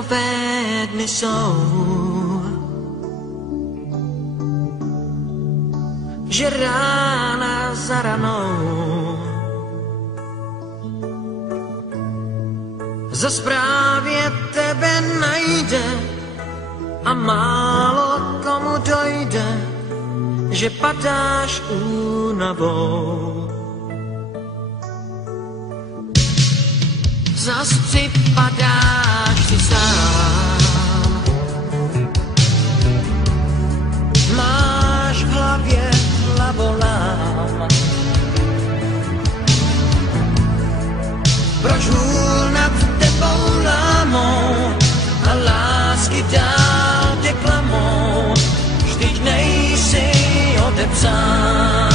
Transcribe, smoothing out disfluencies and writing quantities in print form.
nové dny jsou, že rána za ranou zas právě tebe najde a málo komu dojde, že padáš únavou. Zas připadáš si sám, máš v hlavě hlavolám. Proč hůl nad tebou lámou a lásky dál tě klamou, vždyť nejsi odepsán.